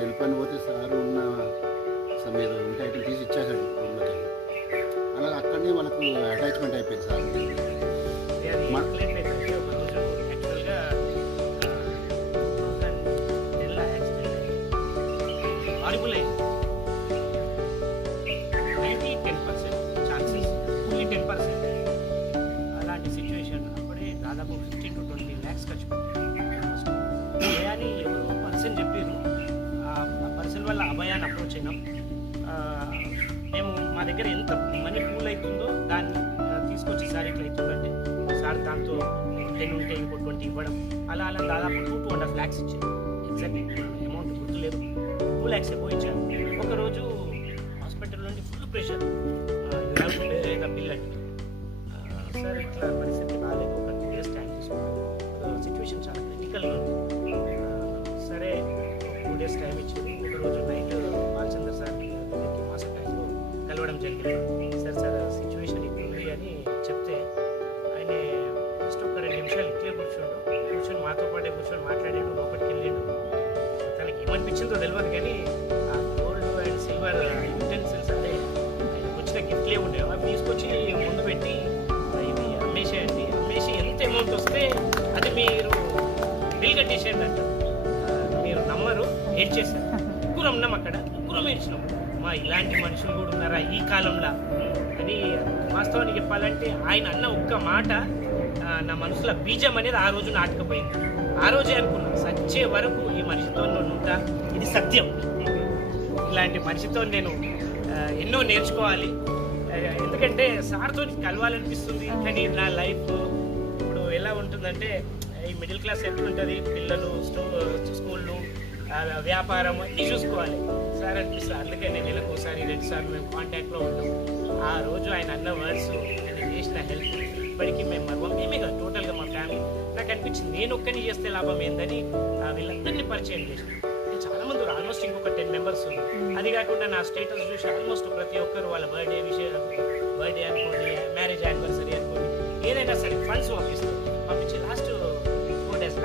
వెళ్ళిపోయిన పోతే సార్ ఉన్న సమయంలో ఉంటే అయితే తీసి ఇచ్చేసాడు రూమ్లోకి. అలా అక్కడనే వాళ్ళకు అటాచ్మెంట్ అయిపోయింది సార్. అలాంటి సిచ్యువేషన్ అప్పుడే దాదాపు 15 to 20 lakhs ఖర్చు పెట్టాను అని ఎవరో పర్సన్ చెప్పారు. ఆ పర్సన్ వల్ల అభయాన్ని అప్రోచ్ అయినాం. మేము మా దగ్గర ఎంత మనీ పూల్ అవుతుందో దాన్ని తీసుకొచ్చి సార్ ఇట్లా అవుతుందంటే సార్ దాంతో 10 ఉంటే ఇంకో 20 ఇవ్వడం, అలా అలా దాదాపు 2.5 lakhs ఇచ్చారు. ఎగ్జాక్ట్ అమౌంట్ గుర్తులేదు, 2 lakhs ఎక్కువ ఇచ్చారు. ఒకరోజు హాస్పిటల్ నుండి ఫుల్ ప్రెషర్, బిల్ అంటే సార్ ఇట్లా పరిస్థితి బాగాలేదు, ఒక 2 days టైం తీసుకున్నాను, సిచ్యువేషన్ చాలా క్రిటికల్గా ఉంది. సరే 2 days టైం ఇచ్చింది. ఒకరోజు నైట్ బాలచంద్ర సార్ దగ్గరికి మాస్టర్ టైంలో కలవడం జరిగింది. సార్ సిచ్యువేషన్ ఇప్పుడు ఉంది అని చెప్తే ఆయన జస్ట్ ఒక 2 నిమిషాలు ఇట్లే కూర్చొని మాతో పాటే కూర్చొని మాట్లాడాడు. లోపలికి వెళ్ళాడు. తనకి ఏమనిపించిందో తెలియదు కానీ ఆ గోల్డ్ అండ్ సిల్వర్ యుటెన్సిల్స్ అంటే ఆయనకు వచ్చిన గిఫ్ట్లే ఉండేవి. అవి తీసుకొచ్చి ముందు పెట్టి ఇవి అమ్మేసేయండి, అమ్మేసి ఎంత అమౌంట్ వస్తే అది మీరు బిల్ కట్టేసేయండి అంట. మీరు నమ్మరు, ఏడ్చేశారు. ముగ్గురం ఉన్నాం అక్కడ, ముగ్గురం ఏడ్చినాం. మా ఇలాంటి మనుషులు కూడా ఉన్నారా ఈ కాలంలో అని. వాస్తవానికి చెప్పాలంటే ఆయన అన్న ఒక్క మాట నా మనసులో బీజం అనేది ఆ రోజు నాటకపోయింది. ఆ రోజే అనుకున్నా సచ్చే వరకు ఈ మనిషితో నేను ఉంటా, ఇది సత్యం. ఇలాంటి మనిషితో నేను ఎన్నో నేర్చుకోవాలి. ఎందుకంటే సార్తో కలవాలనిపిస్తుంది. కానీ నా లైఫ్ ఇప్పుడు ఎలా ఉంటుందంటే ఈ మిడిల్ క్లాస్ ఎట్లుంటుంది, పిల్లలు స్కూళ్ళు వ్యాపారం అన్నీ చూసుకోవాలి. సార్ అనిపిస్తుంది. అందుకే నేను నెలకు ఒకసారి 2 సార్లు మేము కాంటాక్ట్లో ఉంటాం. ఆ రోజు ఆయన అన్న వర్డ్స్, ఆయన చేసిన హెల్ప్ ఇప్పటికీ మేము మర్వం. మేమే కాదు, టోటల్గా మా ఫ్యామిలీ. నాకు అనిపించింది నేను ఒక్కరిని చేస్తే లాభం ఏందని వీళ్ళందరినీ పరిచయం చేసిన. చాలామంది ఆల్మోస్ట్ ఇంకొక 10 members. అది కాకుండా నా స్టేటస్ చూసి ఆల్మోస్ట్ ప్రతి ఒక్కరు వాళ్ళ బర్త్డే అనుకోండి, మ్యారేజ్ యానివర్సరీ అనుకోండి, ఏదైనా సరే ఫండ్స్ పంపించి లాస్ట్ 4 days